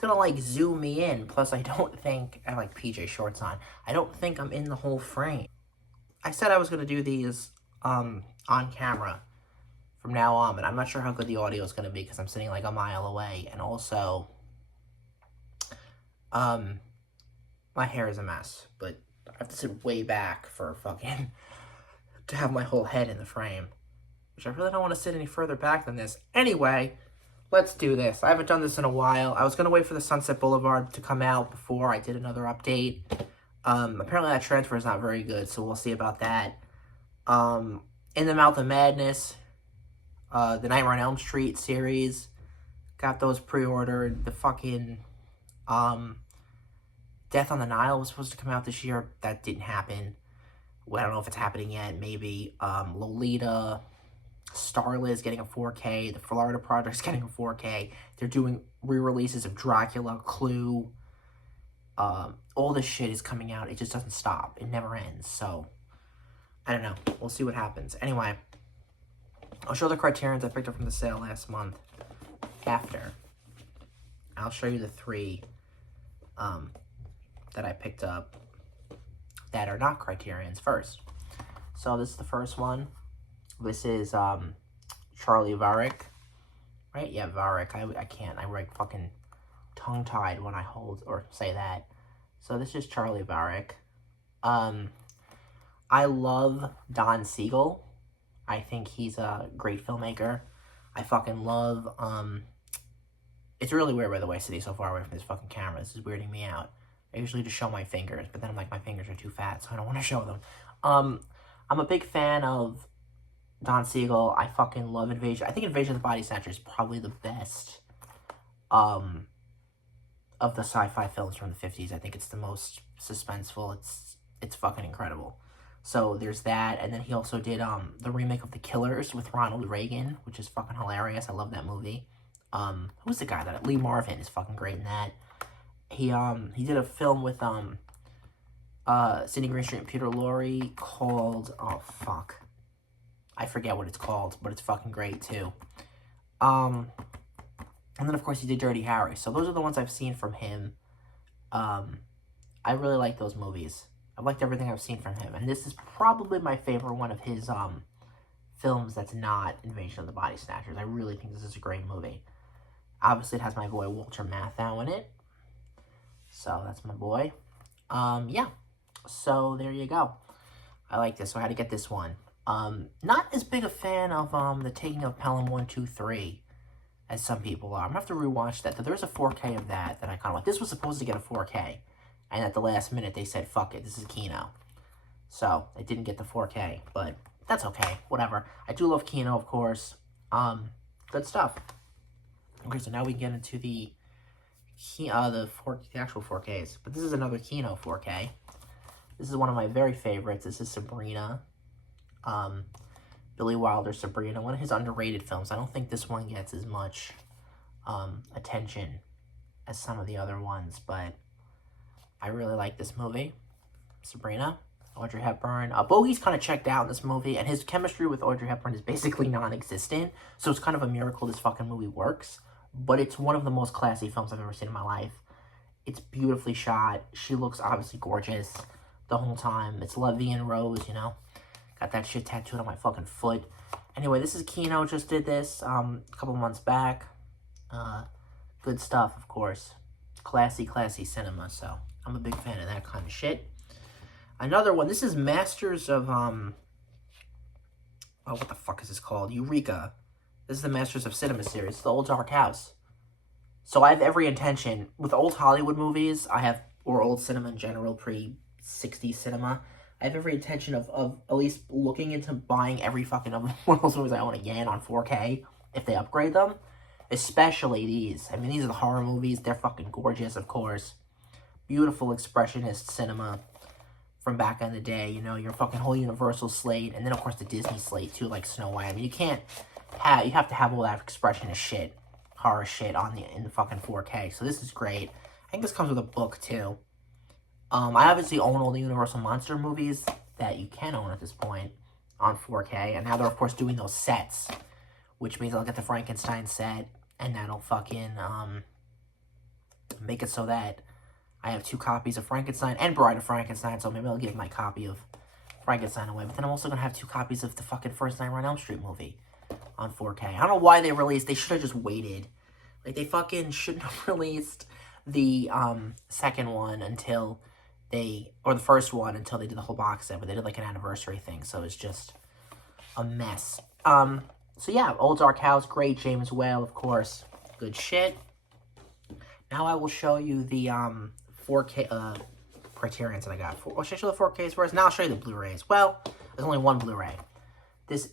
gonna, like, zoom me in. Plus, I don't think, I have, like, PJ shorts on. I don't think I'm in the whole frame. I said I was gonna do these, on camera from now on, but I'm not sure how good the audio is gonna be because I'm sitting, like, a mile away. And also, my hair is a mess, but I have to sit way back for fucking, to have my whole head in the frame. Which I really don't want to sit any further back than this. Anyway, let's do this. I haven't done this in a while. I was going to wait for the Sunset Boulevard to come out before I did another update. Apparently that transfer is not very good, so we'll see about that. In the Mouth of Madness, the Nightmare on Elm Street series, got those pre-ordered. The fucking, Death on the Nile was supposed to come out this year. That didn't happen. Well, I don't know if it's happening yet. Maybe. Lolita, Starless getting a 4K. The Florida Project's getting a 4K. They're doing re-releases of Dracula, Clue. All this shit is coming out. It just doesn't stop. It never ends. So, I don't know. We'll see what happens. Anyway, I'll show the Criterions I picked up from the sale last month. After. I'll show you the 3 that I picked up that are not Criterions first. So this is the first one. This is Charlie Varick. Right? Yeah, Varick. I can't. I write fucking tongue-tied when I hold or say that. So this is Charlie Varick. I love Don Siegel. I think he's a great filmmaker. I fucking love... It's really weird, by the way, sitting so far away from this fucking camera. This is weirding me out. I usually just show my fingers, but then I'm like, my fingers are too fat, so I don't want to show them. I'm a big fan of Don Siegel. I fucking love Invasion. I think Invasion of the Body Snatchers is probably the best of the sci-fi films from the 50s. I think it's the most suspenseful. It's fucking incredible. So there's that, and then he also did the remake of The Killers with Ronald Reagan, which is fucking hilarious. I love that movie. Who's the guy that... Lee Marvin is fucking great in that. He did a film with, Sidney Greenstreet and Peter Lorre called... Oh, fuck. I forget what it's called, but it's fucking great, too. And then, of course, he did Dirty Harry. So those are the ones I've seen from him. I really like those movies. I've liked everything I've seen from him. And this is probably my favorite one of his, films that's not Invasion of the Body Snatchers. I really think this is a great movie. Obviously, it has my boy Walter Matthau in it. So, that's my boy. Yeah. So, there you go. I like this, so I had to get this one. Not as big a fan of, The Taking of Pelham 1, 2, 3 as some people are. I'm going to have to rewatch that. There's a 4K of that I kind of like. This was supposed to get a 4K. And at the last minute, they said, fuck it, this is Kino. So, it didn't get the 4K, but that's okay. Whatever. I do love Kino, of course. Good stuff. Okay, so now we get into the actual 4Ks. But this is another Kino 4K. This is one of my very favorites. This is Sabrina. Billy Wilder's Sabrina. One of his underrated films. I don't think this one gets as much attention as some of the other ones. But I really like this movie. Sabrina. Audrey Hepburn. Bogey's kind of checked out in this movie. And his chemistry with Audrey Hepburn is basically non-existent. So it's kind of a miracle this fucking movie works. But it's one of the most classy films I've ever seen in my life. It's beautifully shot. She looks obviously gorgeous the whole time. It's La Vie en Rose, you know. Got that shit tattooed on my fucking foot. Anyway, this is Kino. Just did this a couple months back. Good stuff, of course. Classy, classy cinema. So I'm a big fan of that kind of shit. Another one. This is Masters of... Oh, what the fuck is this called? Eureka. This is the Masters of Cinema series. It's the Old Dark House. So I have every intention, with old Hollywood movies, or old cinema in general, pre-60s cinema, I have every intention of at least looking into buying every fucking one of those movies I own again on 4K, if they upgrade them. Especially these. I mean, these are the horror movies. They're fucking gorgeous, of course. Beautiful expressionist cinema from back in the day. You know, your fucking whole Universal slate, and then, of course, the Disney slate, too, like Snow White. I mean, you have to have all that expressionist shit, horror shit in the fucking 4K. So this is great. I think this comes with a book too. I obviously own all the Universal Monster movies that you can own at this point on 4K, and now they're of course doing those sets, which means I'll get the Frankenstein set, and that'll fucking make it so that I have 2 copies of Frankenstein and Bride of Frankenstein, so maybe I'll give my copy of Frankenstein away. But then I'm also going to have 2 copies of the fucking first Nightmare on Elm Street movie on 4K. I don't know why they released. They should have just waited. Like, they fucking shouldn't have released the second one until they, or the first one until they did the whole box set, but they did like an anniversary thing, so it's just a mess. So yeah, Old Dark House, great. James Whale, of course, good shit. Now I will show you the 4K Criterions that I got. Should I show the 4Ks first? Now I'll show you the Blu-rays. Well, there's only one Blu-ray. This,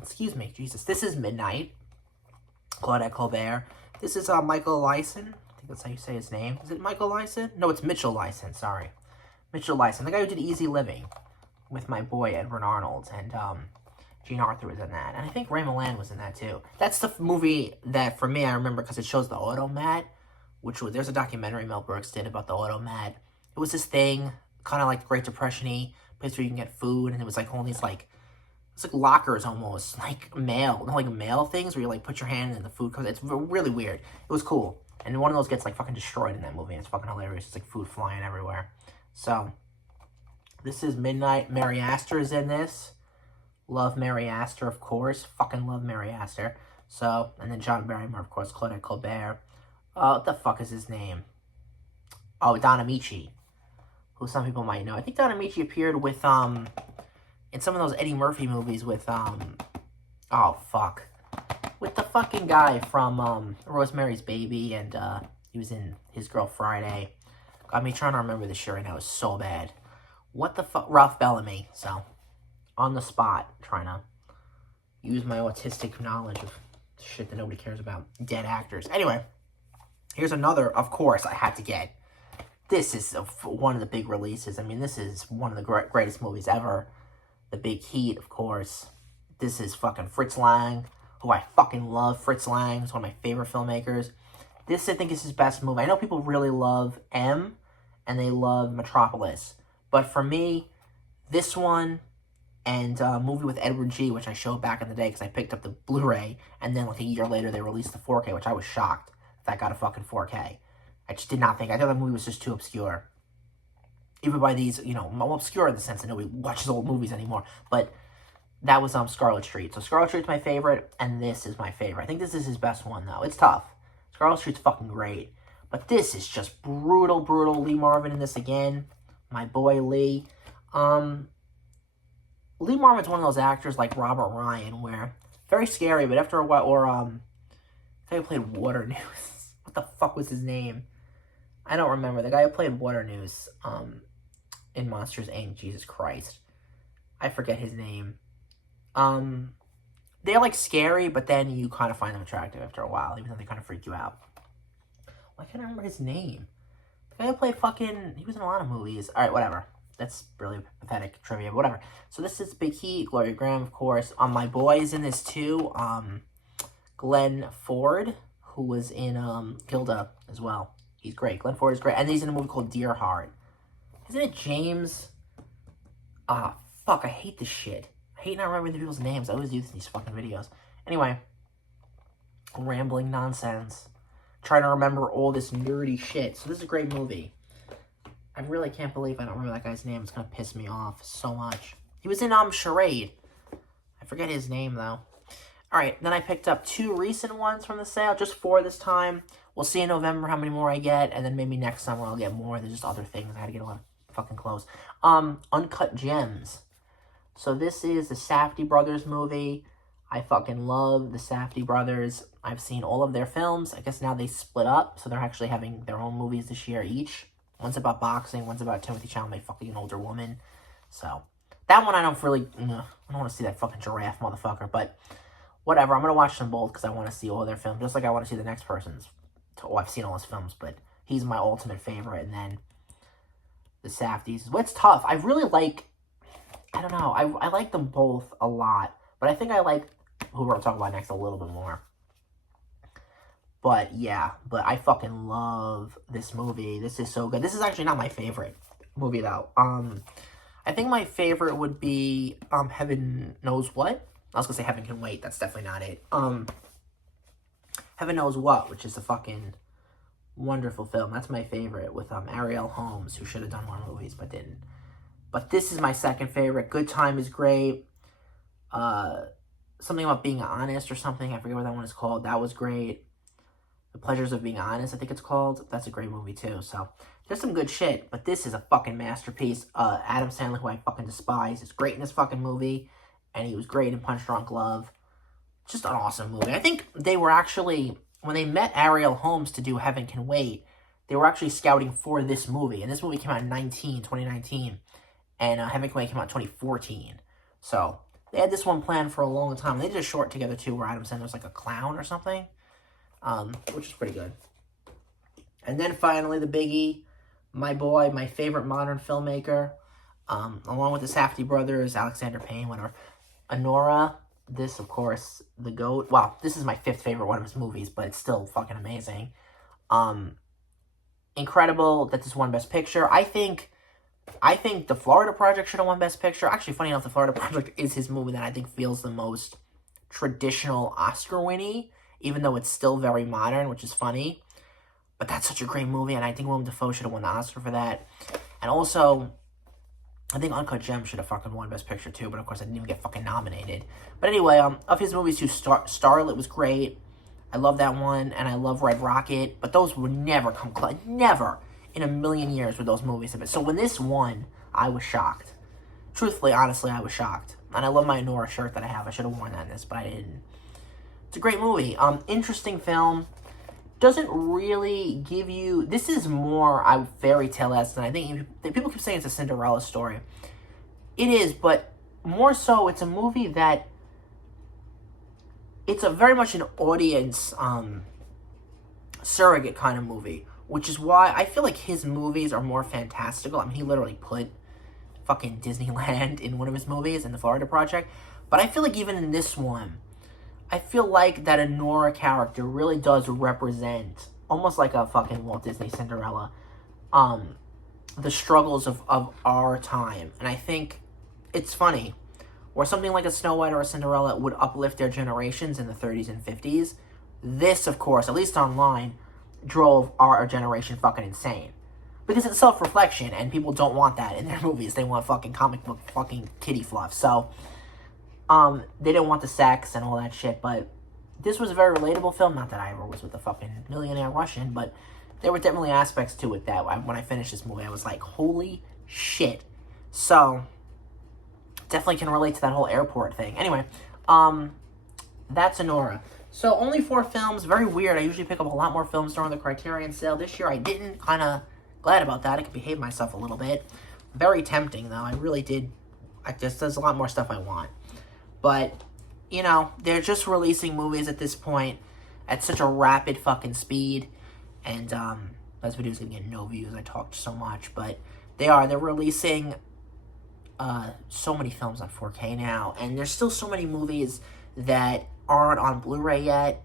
excuse me, Jesus. This is Midnight, Claudette Colbert. This is Michael Lyson. I think that's how you say his name. Is it Michael Lyson? No, it's Mitchell Lyson, sorry. Mitchell Lyson, the guy who did Easy Living with my boy Edward Arnold, and Gene Arthur was in that. And I think Ray Milland was in that too. That's the movie that, for me, I remember because it shows the automat, which was, there's a documentary Mel Brooks did about the automat. It was this thing, kind of like the Great Depression-y, place where you can get food, and it was like all these like, it's like lockers almost, like mail things where you like put your hand in the food, because it's really weird. It was cool. And one of those gets like fucking destroyed in that movie, and it's fucking hilarious. It's like food flying everywhere. So, this is Midnight. Mary Astor is in this. Love Mary Astor, of course. Fucking love Mary Astor. So, and then John Barrymore, of course, Claudette Colbert. What the fuck is his name? Oh, Don Amici, who some people might know. I think Don Amici appeared with, in some of those Eddie Murphy movies with, oh, fuck. With the fucking guy from, Rosemary's Baby, and, he was in His Girl Friday. Got me trying to remember this shit right now. It's so bad. What the fuck? Ralph Bellamy. So, on the spot, trying to use my autistic knowledge of shit that nobody cares about. Dead actors. Anyway, here's another, of course, I had to get. This is one of the big releases. I mean, this is one of the greatest movies ever. The Big Heat, of course. This is fucking Fritz Lang, who I fucking love. Fritz Lang is one of my favorite filmmakers. This, I think, is his best movie. I know people really love M, and they love Metropolis. But for me, this one and a movie with Edward G., which I showed back in the day because I picked up the Blu-ray, and then like a year later they released the 4K, which I was shocked that got a fucking 4K. I just did not think. I thought the movie was just too obscure. Even by these, you know, well, obscure in the sense that nobody watches old movies anymore. But that was Scarlet Street. So Scarlet Street's my favorite, and this is my favorite. I think this is his best one, though. It's tough. Scarlet Street's fucking great. But this is just brutal, brutal. Lee Marvin in this again. My boy Lee. Lee Marvin's one of those actors like Robert Ryan, where very scary, but after a while, or I think he played Water News. What the fuck was his name? I don't remember. The guy who played Water News in Monsters, Inc. Jesus Christ. I forget his name. They're like scary, but then you kind of find them attractive after a while, even though they kind of freak you out. Why can't I remember his name? The guy who played fucking, he was in a lot of movies. Alright, whatever. That's really pathetic trivia, but whatever. So this is Big Heat, Gloria Graham, of course. My boy is in this too. Glenn Ford, who was in Gilda as well. He's great. Glenn Ford is great. And he's in a movie called Dear Heart. Isn't it James? Fuck, I hate this shit. I hate not remembering the people's names. I always do this in these fucking videos. Anyway, rambling nonsense. Trying to remember all this nerdy shit. So this is a great movie. I really can't believe I don't remember that guy's name. It's gonna piss me off so much. He was in Charade. I forget his name though. Alright, then I picked up 2 recent ones from the sale, just 4 this time. We'll see in November how many more I get, and then maybe next summer I'll get more. There's just other things. I had to get a lot of fucking clothes. Uncut Gems. So this is the Safdie brothers movie. I fucking love the Safdie brothers. I've seen all of their films. I guess now they split up, so they're actually having their own movies this year each. One's about boxing, one's about Timothy Chalamet fucking an older woman. So, that one I don't really, I don't want to see that fucking giraffe motherfucker, but whatever. I'm going to watch them both because I want to see all their films, just like I want to see the next person's. Oh, I've seen all his films, but he's my ultimate favorite, and then the Safdies. What's tough, I really like, I don't know, I like them both a lot, but I think I like who we're going to talk about next a little bit more. But yeah, but I fucking love this movie. This is so good. This is actually not my favorite movie though. I think my favorite would be Heaven Knows What. I was gonna say Heaven Can Wait. That's definitely not it. Heaven Knows What, which is the fucking Wonderful film. That's my favorite with Ariel Holmes, who should have done more movies but didn't. But this is my second favorite. Good Time is great. Something About Being Honest or something. I forget what that one is called. That was great. The Pleasures of Being Honest, I think it's called. That's a great movie too. So there's some good shit. But this is a fucking masterpiece. Adam Sandler, who I fucking despise, is great in this fucking movie. And he was great in Punch Drunk Love. Just an awesome movie. I think they were actually, when they met Ariel Holmes to do Heaven Can Wait, they were actually scouting for this movie. And this movie came out in 2019. And Heaven Can Wait came out in 2014. So they had this one planned for a long time. They did a short together too where Adam Sandler was like a clown or something. Which is pretty good. And then finally the biggie, my boy, my favorite modern filmmaker, along with the Safdie brothers, Alexander Payne, whatever, Anora. This, of course, the GOAT. Wow, this is my fifth favorite one of his movies, but it's still fucking amazing. Incredible that this won Best Picture. I think The Florida Project should have won Best Picture. Actually, funny enough, The Florida Project is his movie that I think feels the most traditional Oscar-winny, even though it's still very modern, which is funny. But that's such a great movie, and I think Willem Dafoe should have won the Oscar for that. And also, I think Uncut Gems should have fucking won Best Picture too, but of course I didn't even get fucking nominated. But anyway, of his movies too, Starlet was great. I love that one, and I love Red Rocket, but those would never come close. Never in a million years would those movies have been. So when this won, I was shocked. Truthfully, honestly, I was shocked. And I love my Nora shirt that I have. I should have worn that in this, but I didn't. It's a great movie. Interesting film. Doesn't really give you... This is more fairy tale-esque than I think. People keep saying it's a Cinderella story. It is, but more so, it's a movie that... It's a very much an audience surrogate kind of movie. Which is why I feel like his movies are more fantastical. I mean, he literally put fucking Disneyland in one of his movies, in The Florida Project. But I feel like even in this one... I feel like that Anora character really does represent, almost like a fucking Walt Disney Cinderella, the struggles of our time. And I think it's funny, where something like a Snow White or a Cinderella would uplift their generations in the 30s and 50s. This, of course, at least online, drove our generation fucking insane. Because it's self-reflection, and people don't want that in their movies. They want fucking comic book fucking kitty fluff. So... they didn't want the sex and all that shit, but this was a very relatable film. Not that I ever was with a fucking millionaire Russian, but there were definitely aspects to it that when I finished this movie, I was like, holy shit. So, definitely can relate to that whole airport thing. Anyway, that's Anora. So, only 4 films. Very weird. I usually pick up a lot more films during the Criterion sale. This year, I didn't. Kind of glad about that. I could behave myself a little bit. Very tempting, though. I really did. There's a lot more stuff I want. But, you know, they're just releasing movies at this point at such a rapid fucking speed. And, this video's gonna get no views. I talked so much. But they're releasing so many films on 4K now. And there's still so many movies that aren't on Blu-ray yet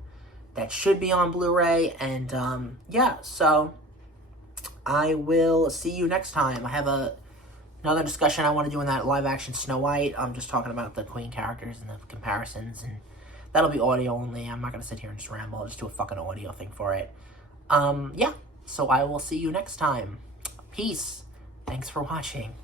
that should be on Blu-ray. And, yeah, so I will see you next time. I have another discussion I want to do in that live-action Snow White. I'm just talking about the Queen characters and the comparisons, and that'll be audio only. I'm not going to sit here and just ramble. I'll just do a fucking audio thing for it. Yeah, so I will see you next time. Peace. Thanks for watching.